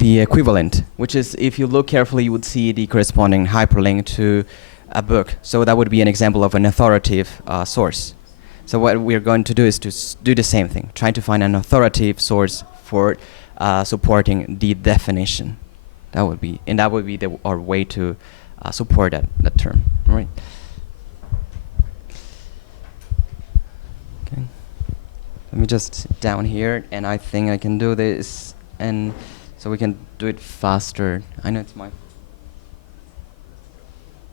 the equivalent, which is if you look carefully, you would see the corresponding hyperlink to a book. So that would be an example of an authoritative source. So what we're going to do is to do the same thing, trying to find an authoritative source for supporting the definition. That would be our way to support that term, right? Okay. Let me just sit down here, and I think I can do this, and so we can do it faster. I know it's my.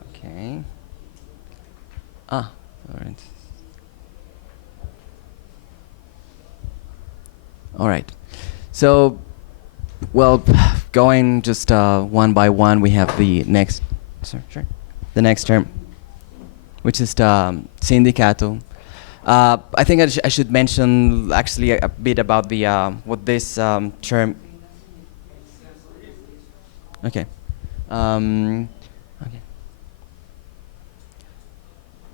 Okay. All right. All right. So, well, going just one by one, we have the next. Sure. The next term, which is the sindicato. I think I should mention actually a bit about the what this term. Okay. Okay.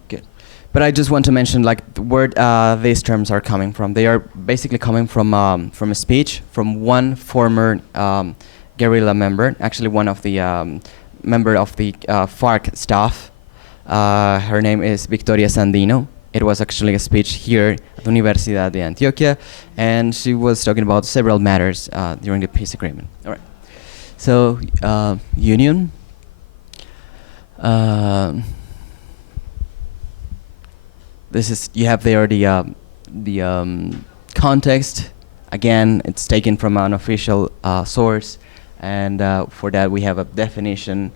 Good. But I just want to mention like where these terms are coming from. They are basically coming from a speech from one former guerrilla member, actually one of the member of the FARC staff. Her name is Victoria Sandino. It was actually a speech here at the Universidad de Antioquia, and she was talking about several matters during the peace agreement. All right. So, union. This is, you have there the context. Again, it's taken from an official source, and for that we have a definition.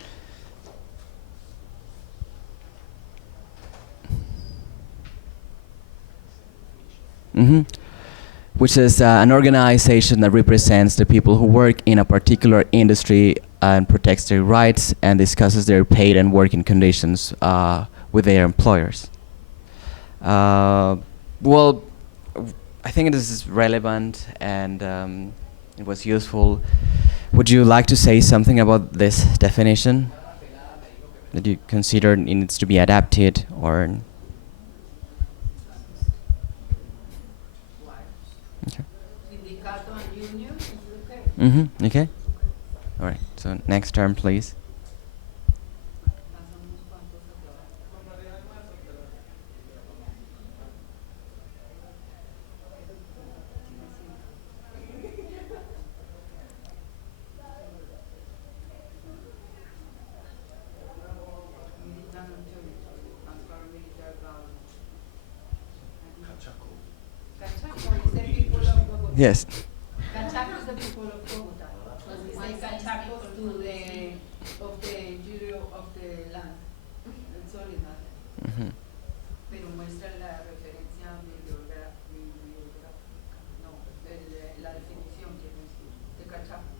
Which is an organization that represents the people who work in a particular industry and protects their rights and discusses their paid and working conditions with their employers. Well, I think this is relevant and it was useful. Would you like to say something about this definition? That you consider it needs to be adapted or? Okay. Sindicato and union is okay. Okay. All right. So next term, please. Yes. Cachacos, the people of Bogota. We say cachacos to the of the jury of the land. It's only that. Pero muestra la referencia bibliográfica. No, la definición que de cachaco.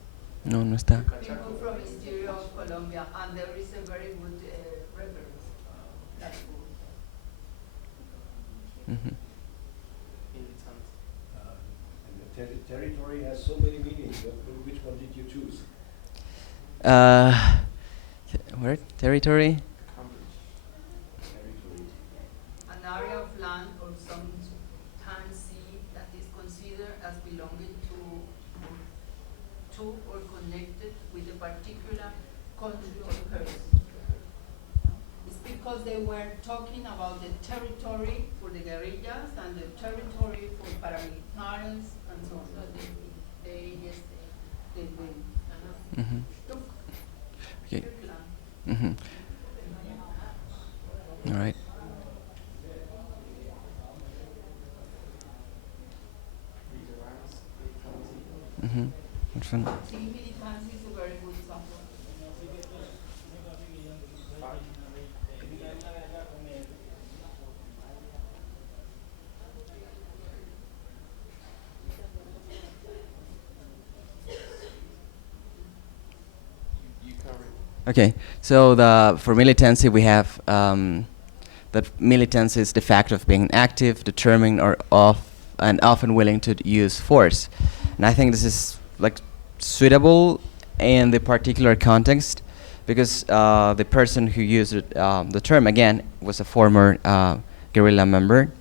No, no está. People from the interior of Colombia, and there is a very good reference. That's good. Territory has so many meanings. Which one did you choose? Where? Territory? Territory. An area of land or sometimes sea that is considered as belonging to or connected with a particular country or person. It's because they were talking about the territory for the guerrillas and the territory for paramilitaries and so on. So they took Okay. the land. All right. Which one? See, militancy is a very good example. Okay, so for militancy we have that militancy is the fact of being active, determined, or and often willing to use force. And I think this is like suitable in the particular context because the person who used the term again was a former guerrilla member,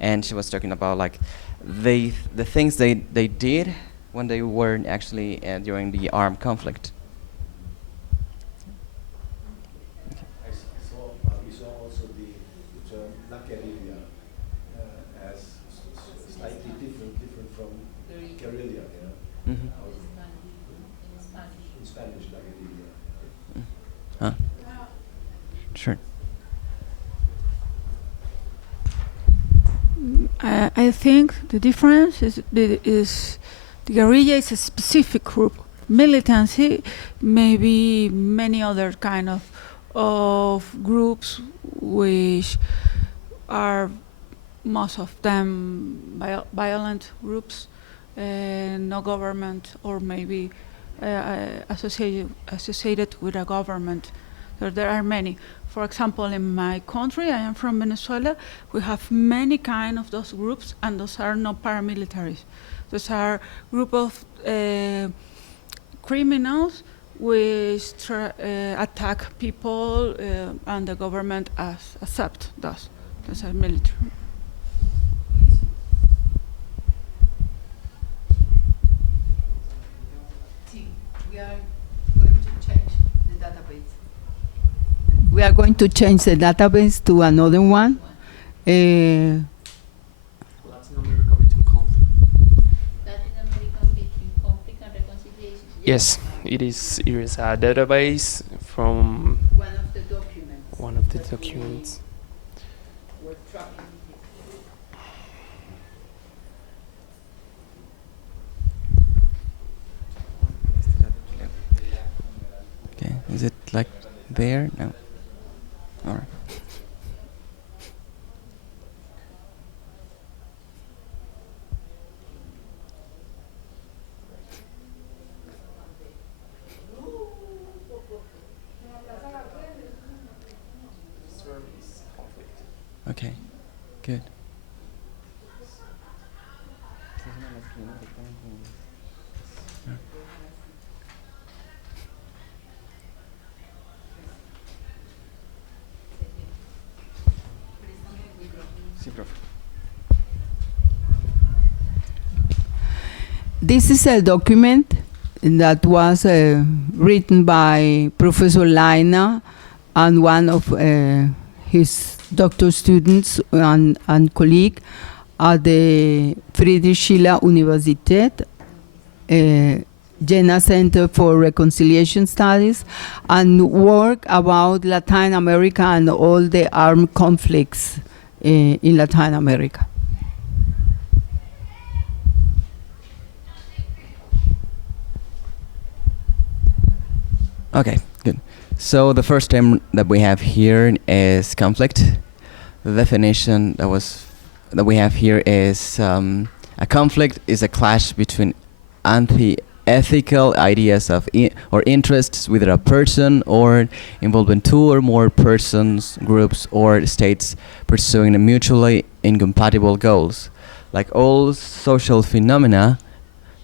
and she was talking about like the things they did when they were actually during the armed conflict. We saw also the term la guerrilla as slightly different from guerrilla. Yeah? Mhm. In Spanish, la guerrilla. Huh. Sure. I think the difference is the guerrilla is a specific group. Militancy may be many other kind of groups which are most of them violent groups, no government, or maybe associated with a government. So there are many. For example, in my country, I am from Venezuela, we have many kind of those groups, and those are not paramilitaries. Those are group of criminals which attack people, and the government accept those. Those are military. See, we are going to change the database. We are going to change the database to another one. Latin America between conflict. Latin American between conflict and reconciliation. Yes, it is a database from One of the documents. one of the that we documents. were tracking. Okay. Is it like there? No. All right. Okay. Good. Sí, profe. This is a document that was written by Professor Laina and one of his doctor students and colleague at the Friedrich Schiller Universität, Jena Center for Reconciliation Studies, and work about Latin America and all the armed conflicts in Latin America. Okay, good. So the first term that we have here is conflict. The definition that we have here is a conflict is a clash between anti-ethical ideas of or interests within a person or involving two or more persons, groups, or states pursuing mutually incompatible goals. Like all social phenomena,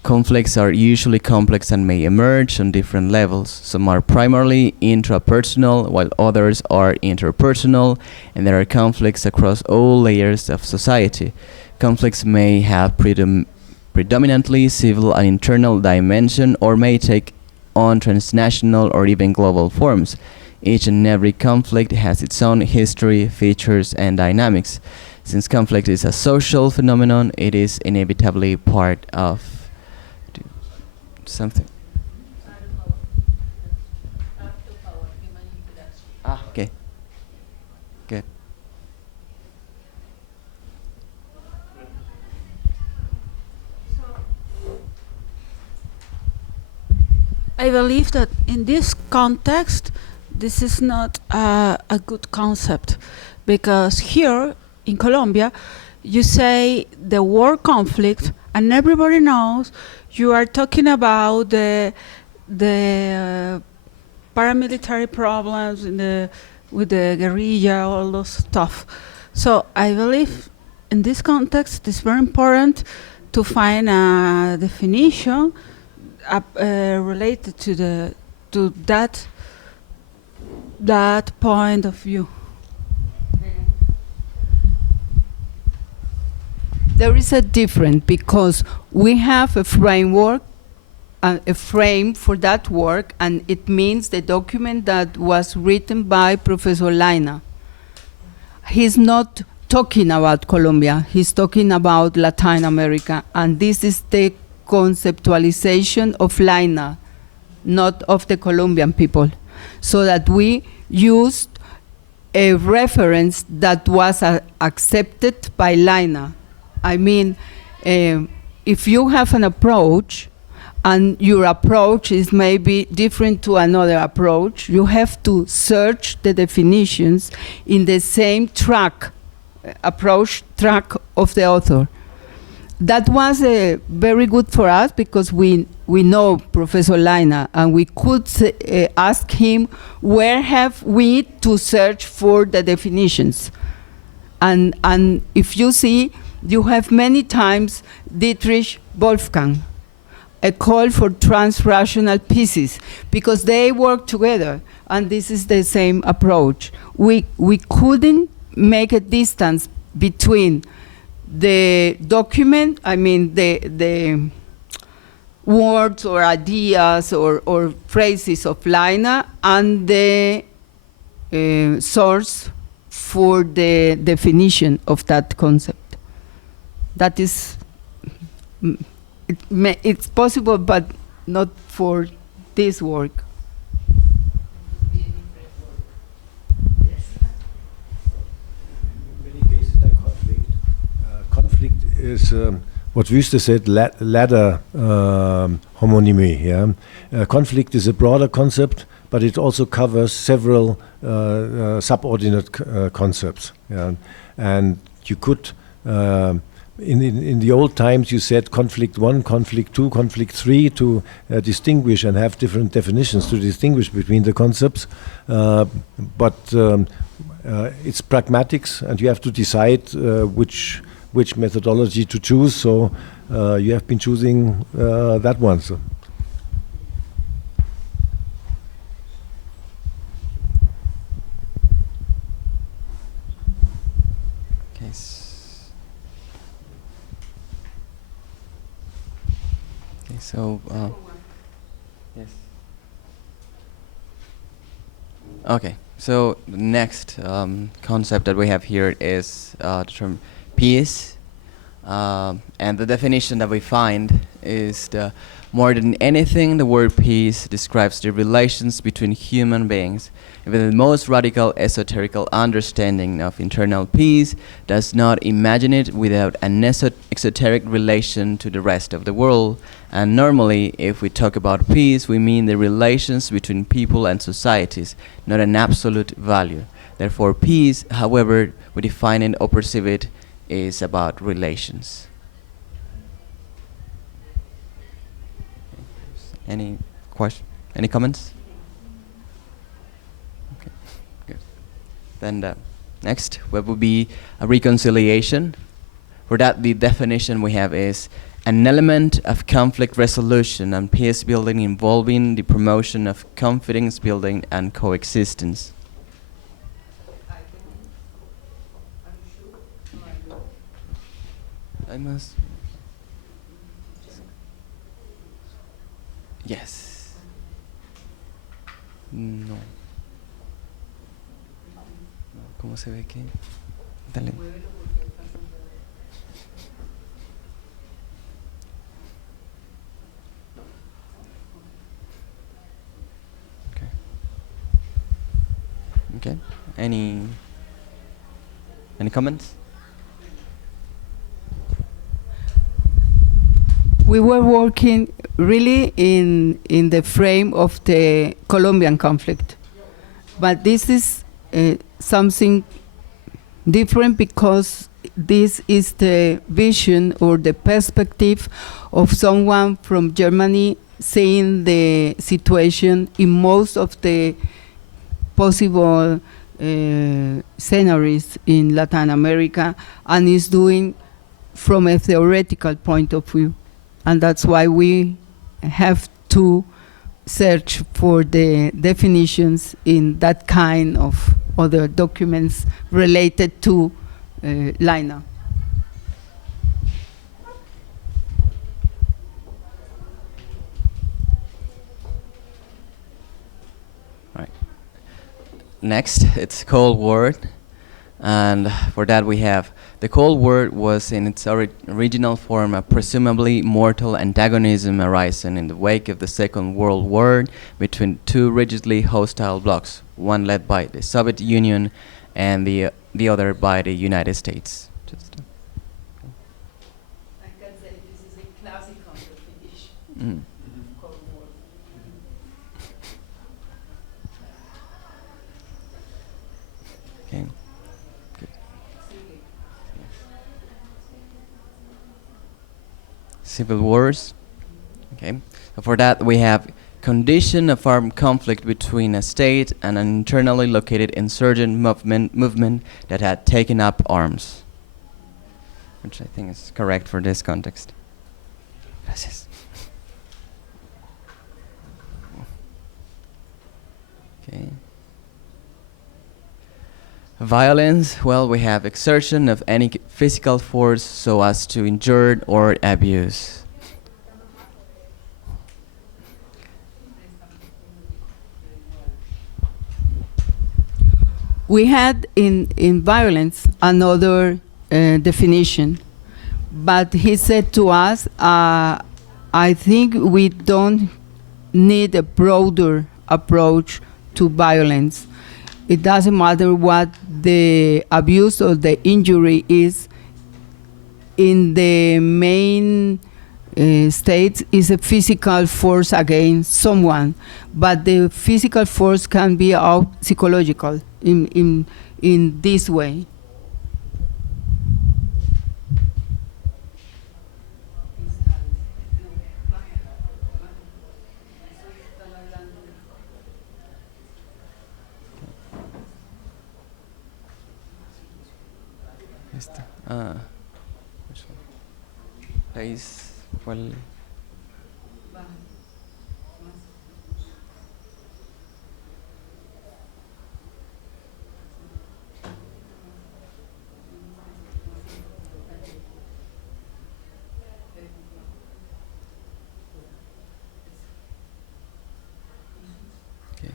conflicts are usually complex and may emerge on different levels. Some are primarily intrapersonal, while others are interpersonal, and there are conflicts across all layers of society. Conflicts may have predominantly civil and internal dimension, or may take on transnational or even global forms. Each and every conflict has its own history, features, and dynamics. Since conflict is a social phenomenon, it is inevitably part of something. Ah, okay. Good. I believe that in this context, this is not a good concept, because here in Colombia, you say the war conflict, and everybody knows you are talking about the paramilitary problems with the guerrilla, all those stuff. So I believe in this context, it's very important to find a definition related to that point of view. There is a difference because we have a framework, a frame for that work, and it means the document that was written by Professor Laina. He's not talking about Colombia, he's talking about Latin America, and this is the conceptualization of Laina, not of the Colombian people. So that we used a reference that was accepted by Laina. I mean, if you have an approach and your approach is maybe different to another approach, you have to search the definitions in the same approach track of the author. That was very good for us because we know Professor Laina, and we could ask him where have we to search for the definitions. And if you see, you have many times Dietrich Wolfgang, a call for transrational pieces, because they work together, and this is the same approach. We couldn't make a distance between the document, I mean the words or ideas or phrases of Laina, and the source for the definition of that concept. That is, it's possible, but not for this work. In many cases like conflict is what Wüste said, ladder homonymy. Yeah? Conflict is a broader concept, but it also covers several subordinate concepts. Yeah? And you could, in the old times, you said conflict 1, conflict 2, conflict 3 to distinguish and have different definitions to distinguish between the concepts. But it's pragmatics, and you have to decide which methodology to choose. So you have been choosing that one. So. Okay. Okay. So. Yes. Okay. So the next concept that we have here is the term peace, and the definition that we find is more than anything, the word peace describes the relations between human beings. Even the most radical esoterical understanding of internal peace does not imagine it without an exoteric relation to the rest of the world. And normally, if we talk about peace, we mean the relations between people and societies, not an absolute value. Therefore, peace, however we define it or perceive it, is about relations. Any question? Any comments? Okay, good. Then next, what would be a reconciliation? For that, the definition we have is an element of conflict resolution and peace building involving the promotion of confidence building and coexistence. I must. Yes. No. ¿Cómo se ve que? Dale. Okay. Okay. Any comments? We were working really in the frame of the Colombian conflict, but this is something different because this is the vision or the perspective of someone from Germany seeing the situation in most of the possible scenarios in Latin America, and is doing from a theoretical point of view. And that's why we have to search for the definitions in that kind of other documents related to Laina. Next, it's Cold War. And for that we have the Cold War was in its original form a presumably mortal antagonism arising in the wake of the Second World War between two rigidly hostile blocs, one led by the Soviet Union and the other by the United States. I can say this is a classical definition Mm. of Cold War. Okay. Civil wars. Okay. So for that we have condition of armed conflict between a state and an internally located insurgent movement that had taken up arms, which I think is correct for this context. Gracias. Okay. Violence, well, we have exertion of any physical force so as to injure or abuse. We had in violence another definition, but he said to us, I think we don't need a broader approach to violence. It doesn't matter what the abuse or the injury is. In the main states is a physical force against someone, but the physical force can be out psychological in this way. Esta. Which one? País, ¿cuál? Okay.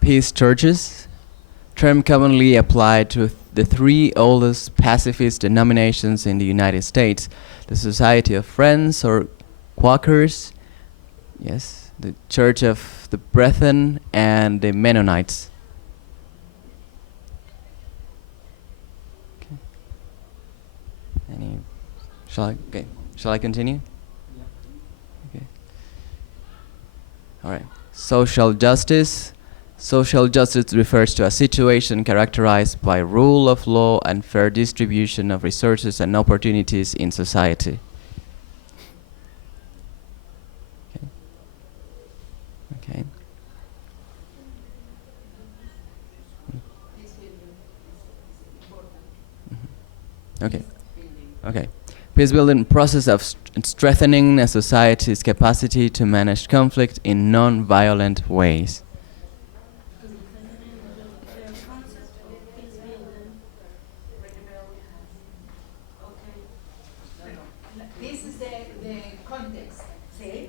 Peace churches, term commonly applied to the three oldest pacifist denominations in the United States: the Society of Friends or Quakers, yes, the Church of the Brethren, and the Mennonites. Okay. Shall I continue? Okay. All right. Social justice. Social justice refers to a situation characterized by rule of law and fair distribution of resources and opportunities in society. Okay. Okay. Okay. Okay. Peace building process of strengthening a society's capacity to manage conflict in non-violent ways. This is the context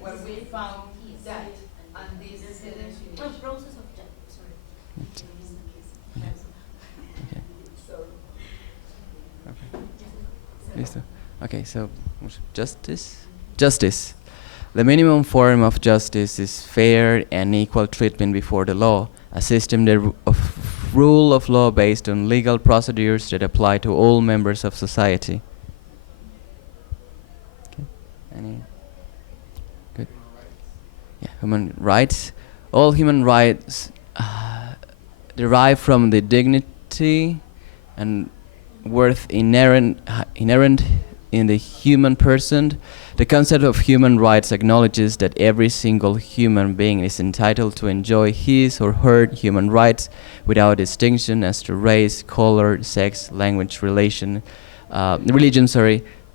where we found that, and this is the definition. Process of justice, Listo. Okay, so justice. Justice. The minimum form of justice is fair and equal treatment before the law, a system of rule of law based on legal procedures that apply to all members of society. Okay. Any? Good. Yeah, human rights. All human rights derive from the dignity and worth inherent in the human person. The concept of human rights acknowledges that every single human being is entitled to enjoy his or her human rights without distinction as to race, color, sex, language, religion,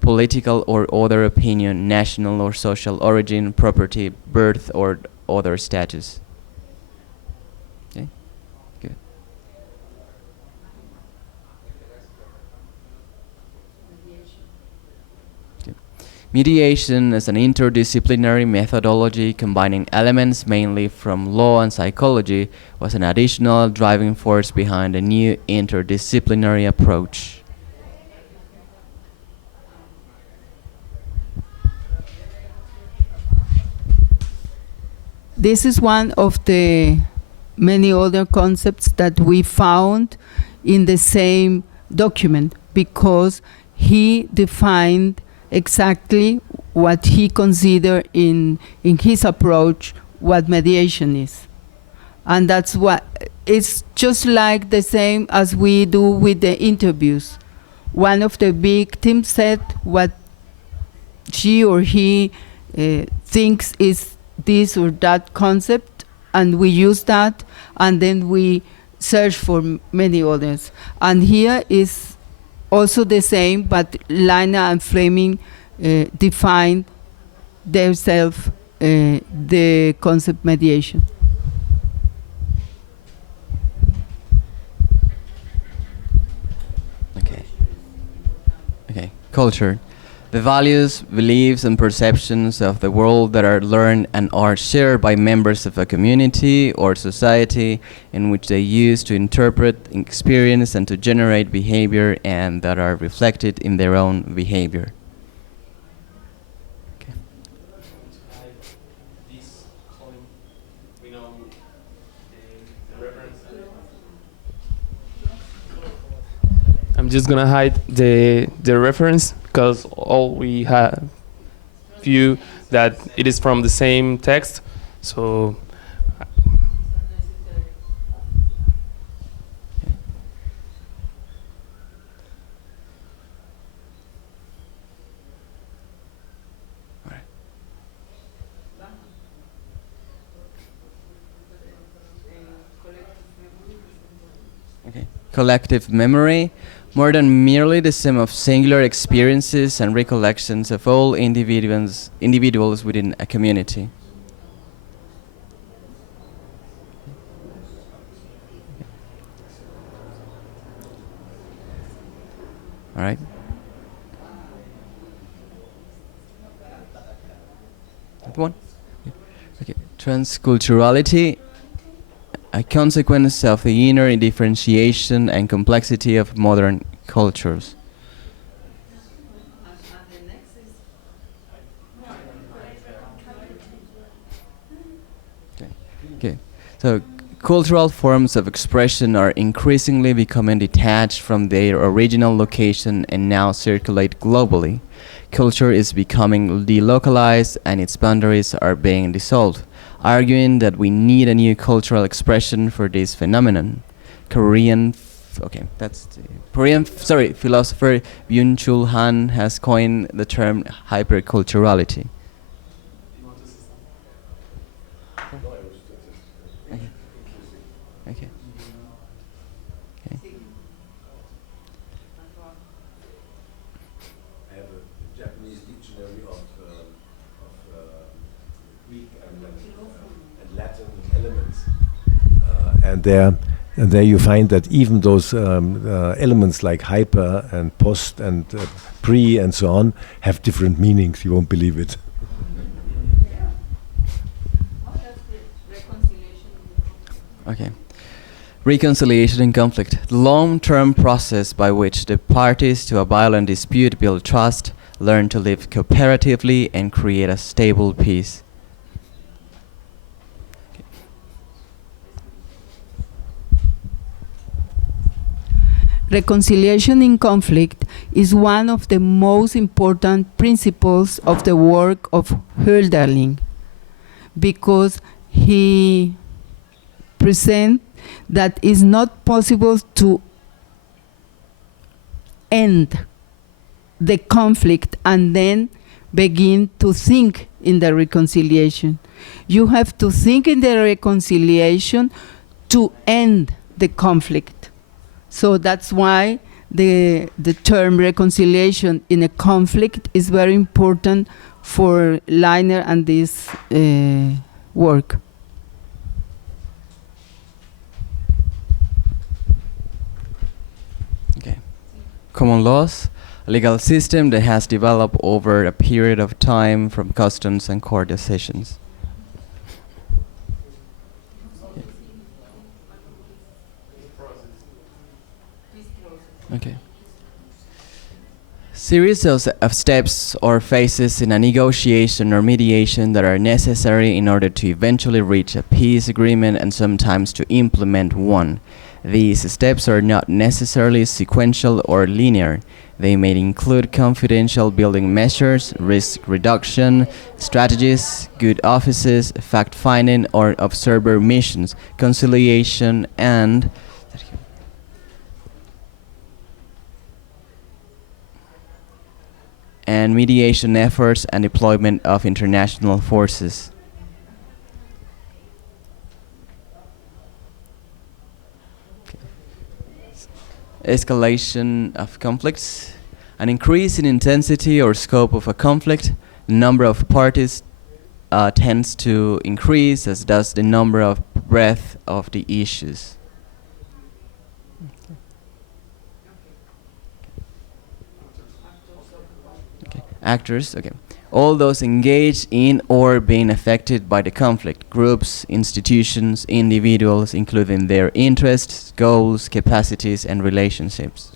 political or other opinion, national or social origin, property, birth, or other status. Okay, good. Mediation is an interdisciplinary methodology combining elements mainly from law and psychology, was an additional driving force behind a new interdisciplinary approach. This is one of the many other concepts that we found in the same document, because he defined exactly what he considered in his approach what mediation is. And that's what, it's just like the same as we do with the interviews. One of the victims said what she or he thinks is this or that concept, and we use that, and then we search for many others. And here is also the same, but Lina and Fleming define themselves the concept mediation. Okay, culture. The values, beliefs, and perceptions of the world that are learned and are shared by members of a community or society in which they use to interpret, experience, and to generate behavior, and that are reflected in their own behavior. Okay. This column, we know the reference. I'm just gonna hide the reference because all we have view that it is from the same text. So Okay. Collective memory, more than merely the sum of singular experiences and recollections of all individuals within a community. All right. That one. Okay. Transculturality, a consequence of the inner differentiation and complexity of modern cultures. Okay. So cultural forms of expression are increasingly becoming detached from their original location and now circulate globally. Culture is becoming delocalized and its boundaries are being dissolved, arguing that we need a new cultural expression for this phenomenon. Korean philosopher Byung-Chul Han has coined the term hyperculturality. Okay. Okay. I have a Japanese dictionary of Greek and Latin elements, and there you find that even those elements like hyper and post and pre and so on have different meanings. You won't believe it. Okay. Reconciliation in conflict, the long-term process by which the parties to a violent dispute build trust, learn to live cooperatively, and create a stable peace. Reconciliation in conflict is one of the most important principles of the work of Hölderlin, because he presents that it's not possible to end the conflict and then begin to think in the reconciliation. You have to think in the reconciliation to end the conflict. So that's why the term reconciliation in a conflict is very important for Liner and this work. Okay. Common laws. legal system that has developed over a period of time from customs and court decisions. Okay. Series of steps or phases in a negotiation or mediation that are necessary in order to eventually reach a peace agreement and sometimes to implement one. These steps are not necessarily sequential or linear. They may include confidential building measures, risk reduction, strategies, good offices, fact-finding or observer missions, conciliation, and mediation efforts and deployment of international forces. Escalation of conflicts. An increase in intensity or scope of a conflict, the number of parties tends to increase, as does the number of breadth of the issues. Actors, okay. All those engaged in or being affected by the conflict, groups, institutions, individuals, including their interests, goals, capacities, and relationships.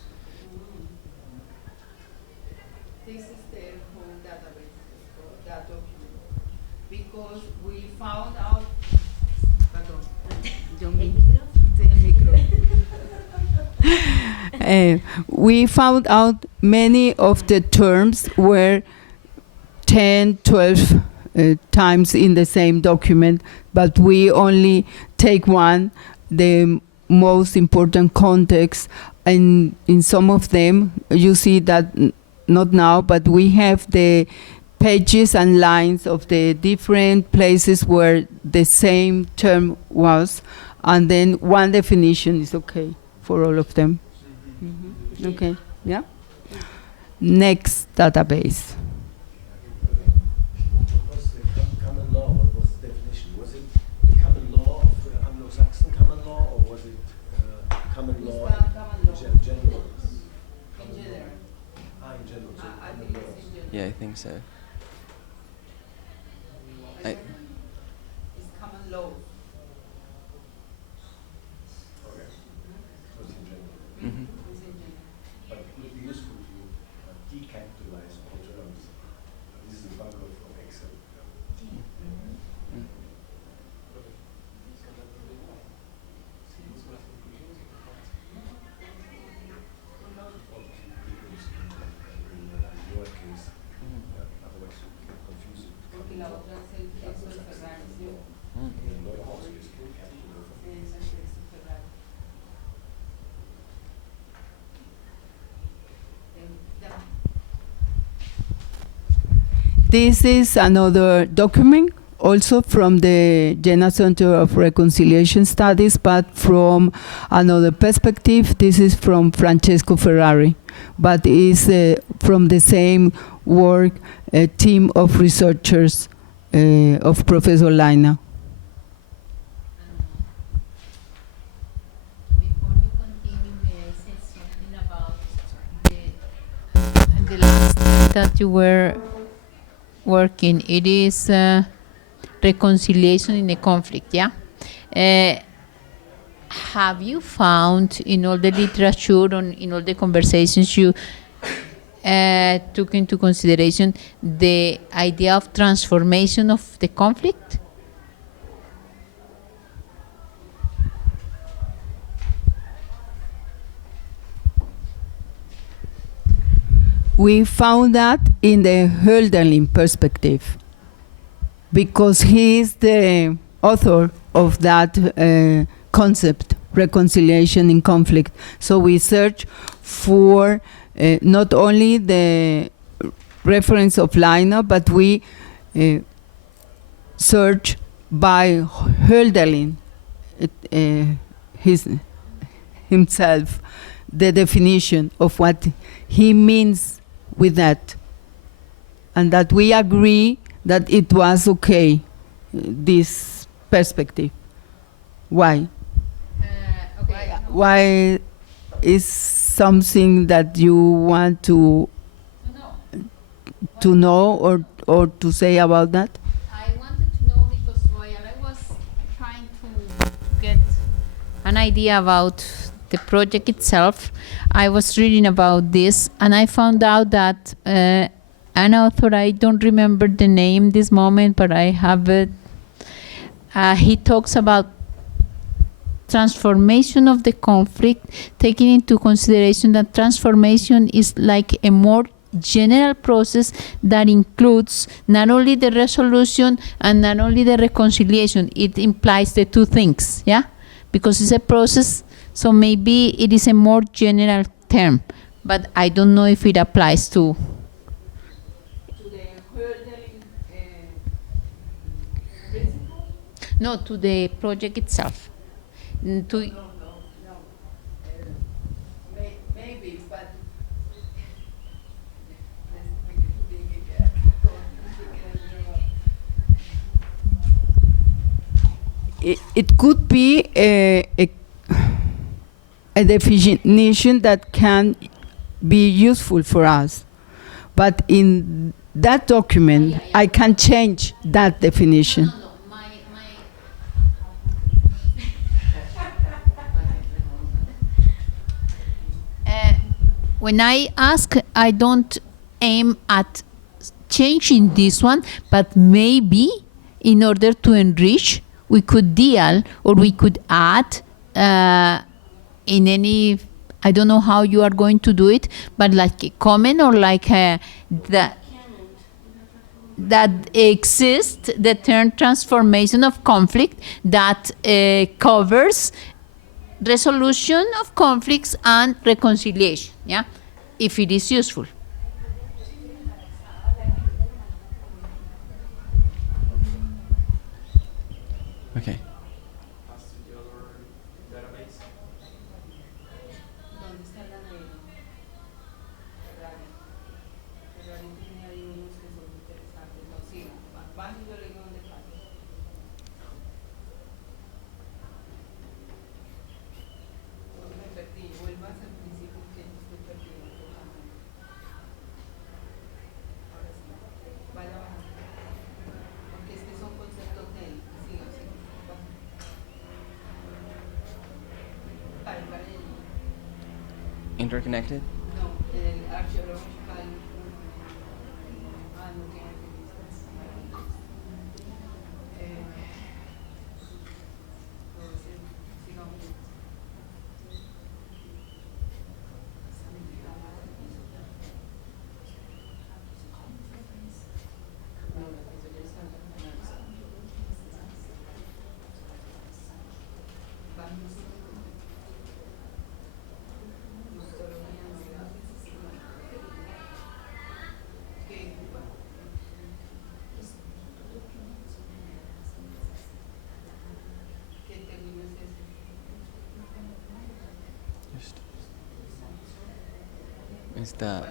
This is the whole database, that document, because we found out. We found out many of the terms were 10, 12 times in the same document, but we only take one, the most important context, and in some of them you see that not now, but we have the pages and lines of the different places where the same term was, and then one definition is okay for all of them. Okay, yeah. Next database. What was the common law? What was the definition? Was it the common law of the Anglo-Saxon common law, or was it common law Common law. in general? In general. In general. So I common think law. it's in general. Yeah, I think so. It's common law. Okay. So it's in general. Mhm. It's in general. But it would be useful to decapitalize all terms. This is the bug of Excel. In your case, otherwise you get confused. Porque la otra es el texto de Ferrari, ¿sí? In law also is capital. Es el texto de Ferrari. Ya. This is another document, also from the Jena Center of Reconciliation Studies, but from another perspective. This is from Francesco Ferrari, but is from the same work team of researchers of Professor Laina. Before you continue, may I say something about the last that you were working? It is reconciliation in a conflict, yeah? Have you found in all the literature, in all the conversations you took into consideration the idea of transformation of the conflict? We found that in the Hölderlin perspective, because he is the author of that concept, reconciliation in conflict. So we search for not only the reference of Laina, but we search by Hölderlin himself, the definition of what he means with that, and that we agree that it was okay, this perspective. Why? Okay. Why is something that you want to to know or to say about that? I wanted to know because while I was trying to get an idea about the project itself, I was reading about this and I found out that an author, I don't remember the name this moment, but I have it. He talks about transformation of the conflict, taking into consideration that transformation is like a more general process that includes not only the resolution and not only the reconciliation. It implies the two things, yeah, because it's a process, so maybe it is a more general term, but I don't know if it applies to no, to the project itself. To Maybe, but It could be a definition that can be useful for us. But in that document, I can change that definition. when I ask, I don't aim at changing this one, but maybe in order to enrich, we could deal or we could add in any, I don't know how you are going to do it, but like a comment or like that exists the term transformation of conflict that covers resolution of conflicts and reconciliation, yeah, if it is useful. Okay. ¿dónde está la de Ferrari? Ferrari tiene ahí unos que son interesantes. No, sí, más y yo le digo dónde está. No me perdí, vuelvas al principio que yo estoy perdido. Ahora sí, vaya bajando. Porque es que son conceptos de él. Sí, así. Para allí. Interconnected? No, el archaeological. No tiene que sigamos. Just. Is the